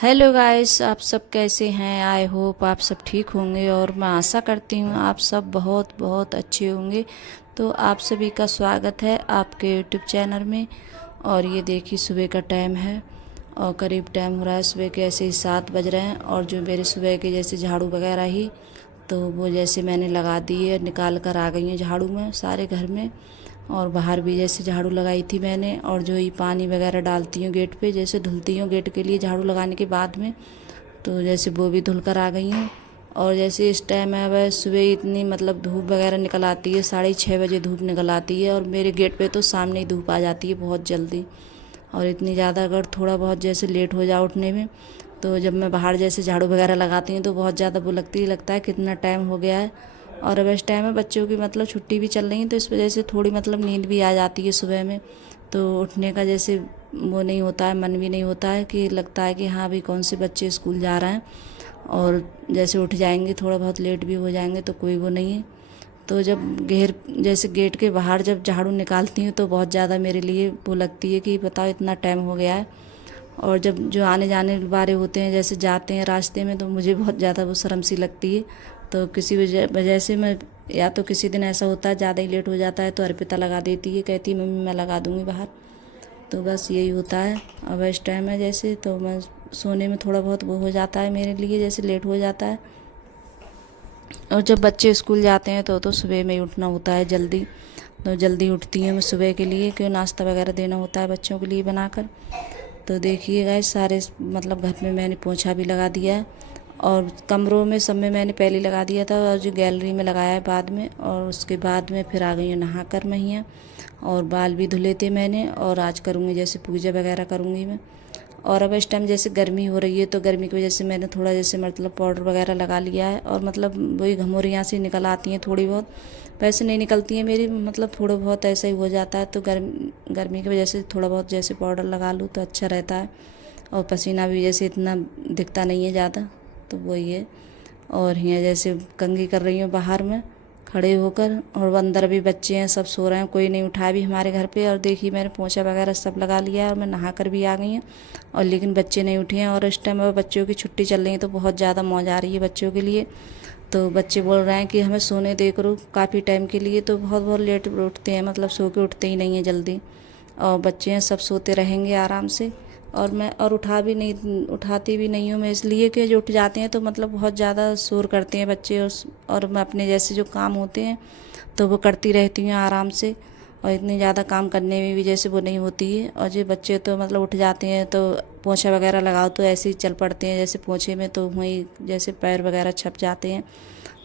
Hello guys, आप सब कैसे हैं। आई होप आप सब ठीक होंगे और मैं आशा करती हूँ आप सब बहुत बहुत अच्छे होंगे। तो आप सभी का स्वागत है आपके यूट्यूब चैनल में। और ये देखिए सुबह का टाइम है और करीब टाइम हो रहा है सुबह के ऐसे ही 7 बज रहे हैं। और जो मेरे सुबह के जैसे झाड़ू वगैरह ही तो वो जैसे मैंने लगा दी है, निकाल कर आ गई हैं झाड़ू में सारे घर में। और बाहर भी जैसे झाड़ू लगाई थी मैंने। और जो ये पानी वगैरह डालती हूँ गेट पे, जैसे धुलती हूँ गेट के लिए झाड़ू लगाने के बाद में, तो जैसे वो भी धुल कर आ गई हूँ। और जैसे इस टाइम है वह सुबह इतनी मतलब धूप वगैरह निकल आती है, 6:30 बजे धूप निकल आती है और मेरे गेट पे तो सामने ही धूप आ जाती है बहुत जल्दी। और इतनी ज़्यादा अगर थोड़ा बहुत जैसे लेट हो जाए उठने में, तो जब मैं बाहर जैसे झाड़ू वगैरह लगाती हूँ तो बहुत ज़्यादा वो लगता है कितना टाइम हो गया है। और अब इस टाइम में बच्चों की मतलब छुट्टी भी चल रही है, तो इस वजह से थोड़ी मतलब नींद भी आ जाती है सुबह में। तो उठने का जैसे वो नहीं होता है, मन भी नहीं होता है, कि लगता है कि हाँ भाई कौन से बच्चे स्कूल जा रहे हैं और जैसे उठ जाएंगे थोड़ा बहुत लेट भी हो जाएंगे तो कोई वो नहीं है। तो जब जैसे गेट के बाहर जब झाड़ू निकालती हूँ तो बहुत ज़्यादा मेरे लिए वो लगती है कि बताओ इतना टाइम हो गया है। और जब जो आने जाने वाले होते हैं जैसे जाते हैं रास्ते में, तो मुझे बहुत ज़्यादा वो शर्म सी लगती है। तो किसी वजह वजह से मैं, या तो किसी दिन ऐसा होता है ज़्यादा ही लेट हो जाता है तो अर्पिता लगा देती है, कहती है मम्मी मैं लगा दूँगी बाहर। तो बस यही होता है। अब इस टाइम है जैसे तो मैं सोने में थोड़ा बहुत वो हो जाता है मेरे लिए, जैसे लेट हो जाता है। और जब बच्चे स्कूल जाते हैं तो सुबह में ही उठना होता है जल्दी। तो जल्दी उठती हूँ मैं सुबह के लिए, क्यों नाश्ता वगैरह देना होता है बच्चों के लिए बनाकर। तो देखिए गाइस सारे मतलब घर में मैंने पोछा भी लगा दिया है। और कमरों में सब में मैंने पहले लगा दिया था और जो गैलरी में लगाया है बाद में। और उसके बाद में फिर आ गई हूँ नहा कर मैं यहाँ। और बाल भी धुले थे मैंने, और आज करूँगी जैसे पूजा वगैरह करूँगी मैं। और अब इस टाइम जैसे गर्मी हो रही है तो गर्मी की वजह से मैंने थोड़ा जैसे मतलब पाउडर वगैरह लगा लिया है। और मतलब वही घमौरियाँ से निकल आती हैं थोड़ी बहुत, वैसे नहीं निकलती हैं मेरी, मतलब थोड़ा बहुत ऐसा ही हो जाता है। तो गर्मी की वजह से थोड़ा बहुत जैसे पाउडर लगा लूँ तो अच्छा रहता है। और पसीना भी जैसे इतना दिखता नहीं है ज़्यादा, तो वही है। और यहाँ जैसे कंघी कर रही हूँ बाहर में खड़े होकर। और अंदर भी बच्चे हैं, सब सो रहे हैं, कोई नहीं उठा भी हमारे घर पे। और देखिए मैंने पोछा वगैरह सब लगा लिया है और मैं नहा कर भी आ गई हूँ। और लेकिन बच्चे नहीं उठे हैं और इस टाइम अब बच्चों की छुट्टी चल रही है तो बहुत ज़्यादा मौज आ रही है बच्चों के लिए। तो बच्चे बोल रहे हैं कि हमें सोने दे करो काफ़ी टाइम के लिए, तो बहुत बहुत लेट उठते हैं, मतलब सो के उठते ही नहीं हैं जल्दी। और बच्चे हैं सब सोते रहेंगे आराम से। और मैं और उठाती भी नहीं हूँ मैं, इसलिए कि जो उठ जाते हैं तो मतलब बहुत ज़्यादा शोर करते हैं बच्चे। और मैं अपने जैसे जो काम होते हैं तो वो करती रहती हूँ आराम से। और इतनी ज़्यादा काम करने में भी जैसे वो नहीं होती है। और जो बच्चे तो मतलब उठ जाते हैं तो पोछा वगैरह लगाओ तो ऐसे ही चल पड़ते हैं, जैसे पोछे में तो वहीं जैसे पैर वगैरह छप जाते हैं।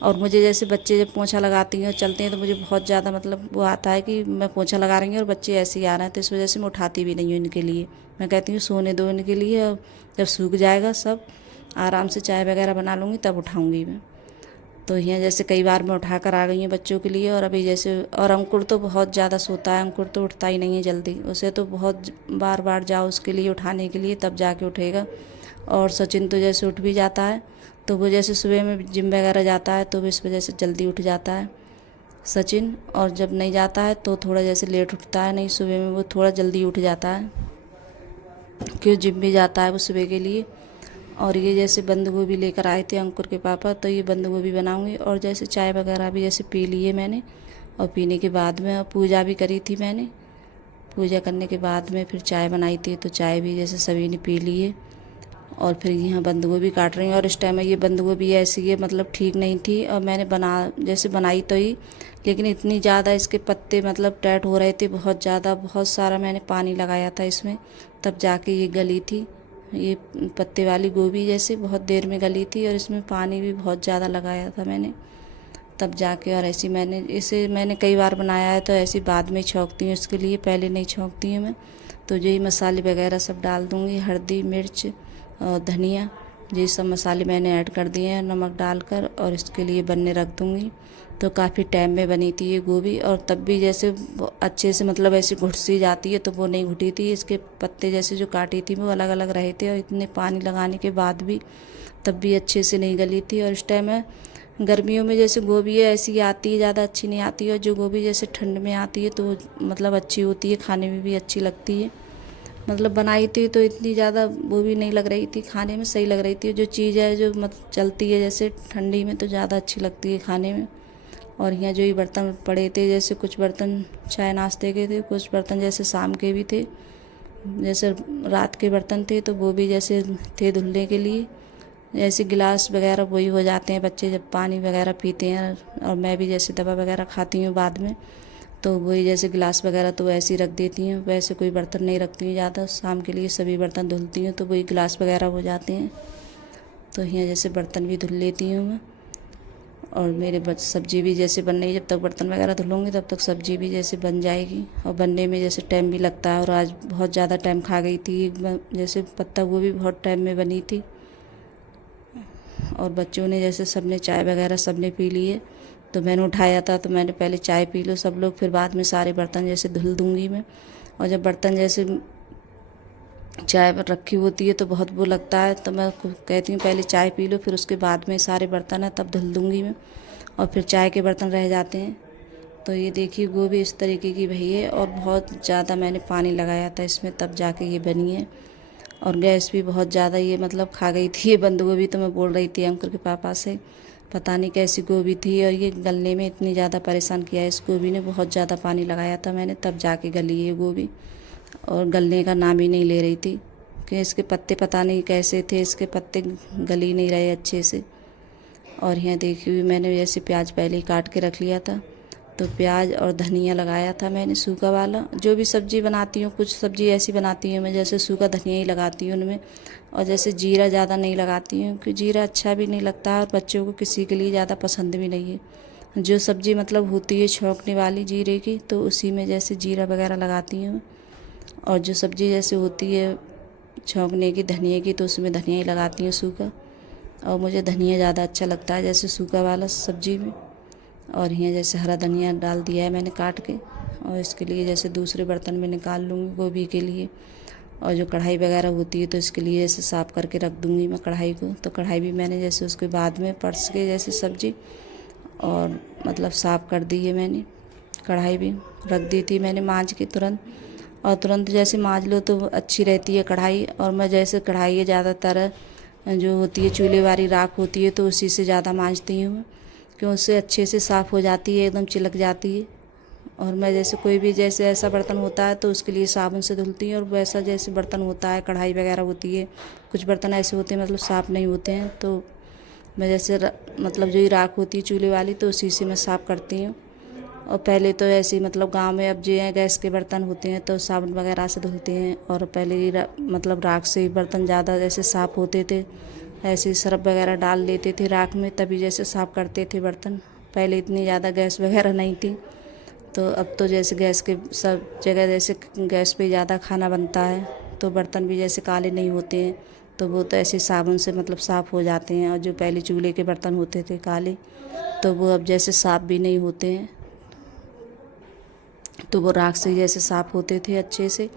और मुझे जैसे बच्चे जब पोछा लगाती हैं और चलते हैं तो मुझे बहुत ज़्यादा मतलब वो आता है कि मैं पोछा लगा रही हूँ और बच्चे ऐसे ही आ रहे हैं, तो इस वजह से मैं उठाती भी नहीं हूँ इनके लिए। मैं कहती हूँ सोने दो इनके लिए, और जब सूख जाएगा सब आराम से चाय वगैरह बना लूँगी तब उठाऊँगी मैं। तो यहाँ जैसे कई बार मैं उठा कर आ गई हूँ बच्चों के लिए। और अभी जैसे और अंकुर तो बहुत ज़्यादा सोता है, अंकुर तो उठता ही नहीं है जल्दी, उसे तो बहुत बार बार जाओ उसके लिए उठाने के लिए तब जाके उठेगा। और सचिन तो जैसे उठ भी जाता है, तो वो जैसे सुबह में जिम वगैरह जाता है तो इस वजह से जल्दी उठ जाता है सचिन। और जब नहीं जाता है तो थोड़ा जैसे लेट उठता है, नहीं सुबह में वो थोड़ा जल्दी उठ जाता है, क्यों जिम भी जाता है वो सुबह के लिए। और ये जैसे बंद गोभी लेकर आए थे अंकुर के पापा, तो ये बंद गोभी बनाऊंगी। और जैसे चाय वगैरह भी जैसे पी लिए मैंने, और पीने के बाद में पूजा भी करी थी मैंने। पूजा करने के बाद में फिर चाय बनाई थी तो चाय भी जैसे सभी ने पी ली है। और फिर यहाँ बंद गोभी काट रही हूँ। और इस टाइम में ये बंद गोभी ऐसी है मतलब ठीक नहीं थी, और मैंने जैसे बनाई तो ही, लेकिन इतनी ज़्यादा इसके पत्ते मतलब टाइट हो रहे थे बहुत ज़्यादा, बहुत सारा मैंने पानी लगाया था इसमें तब जाके ये गली थी। ये पत्ते वाली गोभी जैसे बहुत देर में गली थी, और इसमें पानी भी बहुत ज़्यादा लगाया था मैंने तब जाके। और ऐसी मैंने कई बार बनाया है तो ऐसी बाद में छौंकती हूँ, इसके लिए पहले नहीं छौंकती हूँ मैं। तो यही मसाले वगैरह सब डाल दूँगी, हल्दी मिर्च और धनिया, ये सब मसाले मैंने ऐड कर दिए हैं नमक डालकर, और इसके लिए बनने रख दूँगी। तो काफ़ी टाइम में बनी थी ये गोभी, और तब भी जैसे अच्छे से मतलब ऐसे घुट सी जाती है तो वो नहीं घुटी थी। इसके पत्ते जैसे जो काटी थी वो अलग अलग रहे थे, और इतने पानी लगाने के बाद भी तब भी अच्छे से नहीं गली थी। और इस टाइम गर्मियों में जैसे गोभी है ऐसी आती है, ज़्यादा अच्छी नहीं आती है। और जो गोभी जैसे ठंड में आती है तो मतलब अच्छी होती है, खाने में भी अच्छी लगती है। मतलब बनाई थी तो इतनी ज़्यादा वो भी नहीं लग रही थी, खाने में सही लग रही थी। जो चीज़ है जो चलती है जैसे ठंडी में तो ज़्यादा अच्छी लगती है खाने में। और यहाँ जो ये बर्तन पड़े थे, जैसे कुछ बर्तन चाय नाश्ते के थे, कुछ बर्तन जैसे शाम के भी थे, जैसे रात के बर्तन थे तो वो भी जैसे थे धुलने के लिए। जैसे गिलास वगैरह वही हो जाते हैं बच्चे जब पानी वगैरह पीते हैं, और मैं भी जैसे दवा वगैरह खाती हूँ बाद में, तो वही जैसे गिलास वगैरह तो वैसे ही रख देती हूँ। वैसे कोई बर्तन नहीं रखती हूँ ज़्यादा, शाम के लिए सभी बर्तन धुलती हूँ तो वही गिलास वगैरह हो जाते हैं। तो यहाँ जैसे बर्तन भी धुल लेती हूँ मैं। और मेरे सब्जी भी जैसे बन रही है, जब तक बर्तन वगैरह धुलूँगी तब तक सब्जी भी जैसे बन जाएगी। और बनने में जैसे टाइम भी लगता है, और आज बहुत ज़्यादा टाइम खा गई थी। जैसे पत्ता गोभी बहुत टाइम में बनी थी। और बच्चों ने जैसे सबने चाय वगैरह सबने पी ली है, तो मैंने उठाया था तो मैंने पहले चाय पी लो सब लोग, फिर बाद में सारे बर्तन जैसे धुल दूँगी मैं। और जब बर्तन जैसे चाय पर रखी होती है तो बहुत वो लगता है, तो मैं कहती हूँ पहले चाय पी लो, फिर उसके बाद में सारे बर्तन है तब धुल दूँगी मैं। और फिर चाय के बर्तन रह जाते हैं। तो ये देखिए गोभी इस तरीके की भई है, और बहुत ज़्यादा मैंने पानी लगाया था इसमें तब जाके ये बनी है। और गैस भी बहुत ज़्यादा ये मतलब खा गई थी ये बंद गोभी। तो मैं बोल रही थी अंकुर के पापा से, पता नहीं कैसी गोभी थी, और ये गलने में इतनी ज़्यादा परेशान किया है इस गोभी ने। बहुत ज़्यादा पानी लगाया था मैंने तब जाके गली ये गोभी, और गलने का नाम ही नहीं ले रही थी। कि इसके पत्ते पता नहीं कैसे थे, इसके पत्ते गल ही नहीं रहे अच्छे से। और यहाँ देखी हुई मैंने जैसे प्याज पहले ही काट के रख लिया था, तो प्याज और धनिया लगाया था मैंने सूखा वाला। जो भी सब्ज़ी बनाती हूँ, कुछ सब्ज़ी ऐसी बनाती हूँ मैं जैसे सूखा धनिया ही लगाती हूँ उनमें। और जैसे जीरा ज़्यादा नहीं लगाती हूँ, क्योंकि जीरा अच्छा भी नहीं लगता है, और बच्चों को किसी के लिए ज़्यादा पसंद भी नहीं है। जो सब्ज़ी मतलब होती है छौंकने वाली जीरे की, तो उसी में जैसे जीरा वगैरह लगाती हूँ। और जो सब्ज़ी जैसे होती है छौंकने की धनिया की, तो उसमें धनिया ही लगाती हूँ सूखा। और मुझे धनिया ज़्यादा अच्छा लगता है जैसे सूखा वाला सब्ज़ी में। और यहाँ जैसे हरा धनिया डाल दिया है मैंने काट के। और इसके लिए जैसे दूसरे बर्तन में निकाल लूँगी गोभी के लिए। और जो कढ़ाई वगैरह होती है तो इसके लिए जैसे साफ़ करके रख दूँगी मैं कढ़ाई को। तो कढ़ाई भी मैंने जैसे उसके बाद में परस के जैसे सब्ज़ी और मतलब साफ़ कर दी है मैंने। कढ़ाई भी रख दी थी मैंने मांज के तुरंत। और तुरंत जैसे मांज लो तो अच्छी रहती है कढ़ाई। और मैं जैसे कढ़ाई है ज़्यादातर जो होती है चूल्हे वाली राख होती है, तो उसी से ज़्यादा मांजती हूँ मैं, क्यों उससे अच्छे से साफ़ हो जाती है, एकदम चिलक जाती है। और मैं जैसे कोई भी जैसे ऐसा बर्तन होता है तो उसके लिए साबुन से धुलती हूँ। और वैसा जैसे बर्तन होता है कढ़ाई वगैरह होती है, कुछ बर्तन ऐसे होते हैं मतलब साफ़ नहीं होते हैं, तो मैं जैसे मतलब जो ही राख होती है चूल्हे वाली तो उसी से मैं साफ़ करती हूँ। और पहले तो ऐसे ही मतलब गांव में अब जो है गैस के बर्तन होते हैं तो साबुन वगैरह से धुलते हैं। और पहले ही मतलब राख से ही बर्तन ज़्यादा जैसे साफ़ होते थे, ऐसे सर्फ वगैरह डाल देते थे राख में तभी जैसे साफ़ करते थे बर्तन। पहले इतनी ज़्यादा गैस वगैरह नहीं थी, तो अब तो जैसे गैस के सब जगह जैसे गैस पे ज़्यादा खाना बनता है, तो बर्तन भी जैसे काले नहीं होते हैं, तो वो तो ऐसे साबुन से मतलब साफ़ हो जाते हैं। और जो पहले चूल्हे के बर्तन होते थे काले, तो वो अब जैसे साफ़ भी नहीं होते हैं, तो वो राख से जैसे साफ़ होते थे अच्छे से।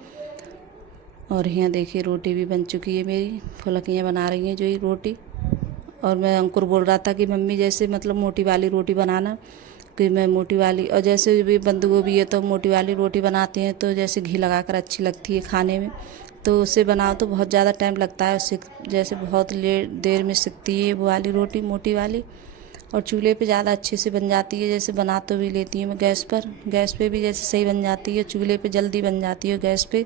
और यहाँ देखिए रोटी भी बन चुकी है मेरी, फुलकियाँ बना रही हैं जो ये रोटी। और मैं अंकुर बोल रहा था कि मम्मी जैसे मतलब मोटी वाली रोटी बनाना, कि मैं मोटी वाली, और जैसे भी बंद गोभी है तो मोटी वाली रोटी बनाते हैं तो जैसे घी लगाकर अच्छी लगती है खाने में। तो उसे बनाओ तो बहुत ज़्यादा टाइम लगता है, उससे जैसे बहुत देर में सिकती है वो वाली रोटी मोटी वाली। और चूल्हे पे ज़्यादा अच्छे से बन जाती है, जैसे बना तो भी लेती हूँ मैं गैस पे भी जैसे सही बन जाती है, चूल्हे पे जल्दी बन जाती है, गैस पे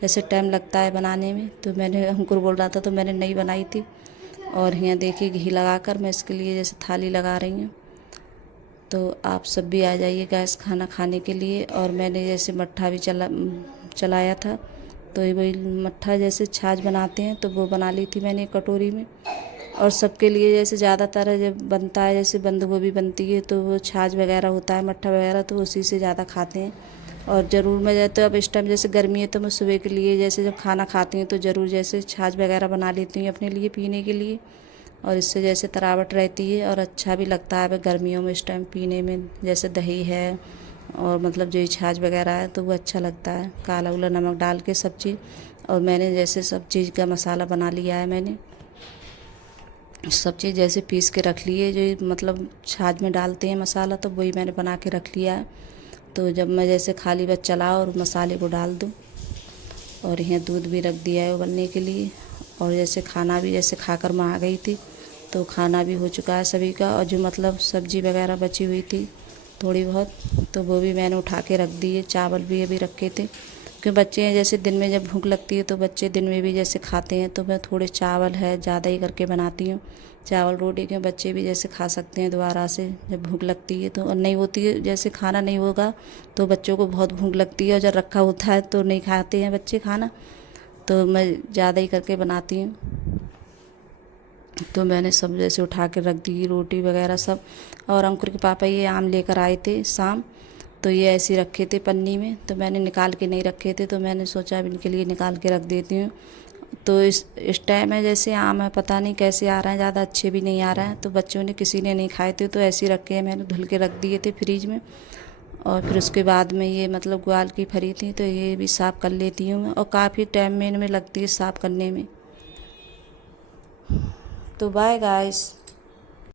जैसे टाइम लगता है बनाने में। तो मैंने अंकुर बोल रहा था तो मैंने नहीं बनाई थी। और यहाँ देखिए घी लगाकर मैं इसके लिए जैसे थाली लगा रही हूँ। तो आप सब भी आ जाइए गैस खाना खाने के लिए। और मैंने जैसे मट्ठा भी चलाया था, तो ये वही मट्ठा जैसे छाछ बनाते हैं तो वो बना ली थी मैंने एक कटोरी में। और सबके लिए जैसे ज़्यादातर जब बनता है जैसे बंद गोभी बनती है तो वो छाछ वगैरह होता है मट्ठा वगैरह, तो उसी से ज़्यादा खाते हैं। और ज़रूर मैं जाते अब इस टाइम जैसे गर्मी है तो मैं सुबह के लिए जैसे जब खाना खाती हूँ तो ज़रूर जैसे छाछ वगैरह बना लेती हूँ अपने लिए पीने के लिए। और इससे जैसे तरावट रहती है और अच्छा भी लगता है गर्मियों में इस टाइम पीने में, जैसे दही है और मतलब जो छाछ वगैरह है तो वो अच्छा लगता है, काला उला नमक डाल के सब चीज़। और मैंने जैसे सब चीज़ का मसाला बना लिया है, मैंने सब चीज़ जैसे पीस के रख ली है, जो मतलब छाछ में डालते हैं मसाला तो वही मैंने बना के रख लिया है। तो जब मैं जैसे खाली बस चलाओ और मसाले को डाल दूँ और यहाँ दूध भी रख दिया है उबलने के लिए। और जैसे खाना भी जैसे खाकर मैं आ गई थी तो खाना भी हो चुका है सभी का। और जो मतलब सब्ज़ी वगैरह बची हुई थी थोड़ी बहुत, तो वो भी मैंने उठा के रख दी है। चावल भी अभी रखे थे, क्योंकि बच्चे हैं जैसे दिन में जब भूख लगती है तो बच्चे दिन में भी जैसे खाते हैं, तो मैं थोड़े चावल है ज़्यादा ही करके बनाती हूँ, चावल रोटी के बच्चे भी जैसे खा सकते हैं दोबारा से जब भूख लगती है। तो और नहीं होती है जैसे खाना नहीं होगा तो बच्चों को बहुत भूख लगती है, और जब रखा होता है तो नहीं खाते हैं बच्चे खाना, तो मैं ज़्यादा ही करके बनाती हूँ। तो मैंने सब जैसे उठा के रख दी रोटी वगैरह सब। और अंकुर के पापा ये आम लेकर आए थे शाम, तो ये ऐसे रखे थे पन्नी में, तो मैंने निकाल के नहीं रखे थे, तो मैंने सोचा अब इनके लिए निकाल के रख देती हूँ। तो इस टाइम है जैसे आम है पता नहीं कैसे आ रहे हैं, ज़्यादा अच्छे भी नहीं आ रहे हैं, तो बच्चों ने किसी ने नहीं खाए थे, तो ऐसे ही रखे हैं मैंने, धुल के रख दिए थे फ्रिज में। और फिर उसके बाद में ये मतलब ग्वाल की फरी थी, तो ये भी साफ़ कर लेती हूँ मैं, और काफ़ी टाइम में इनमें लगती है साफ़ करने में। तो बाय गाइस।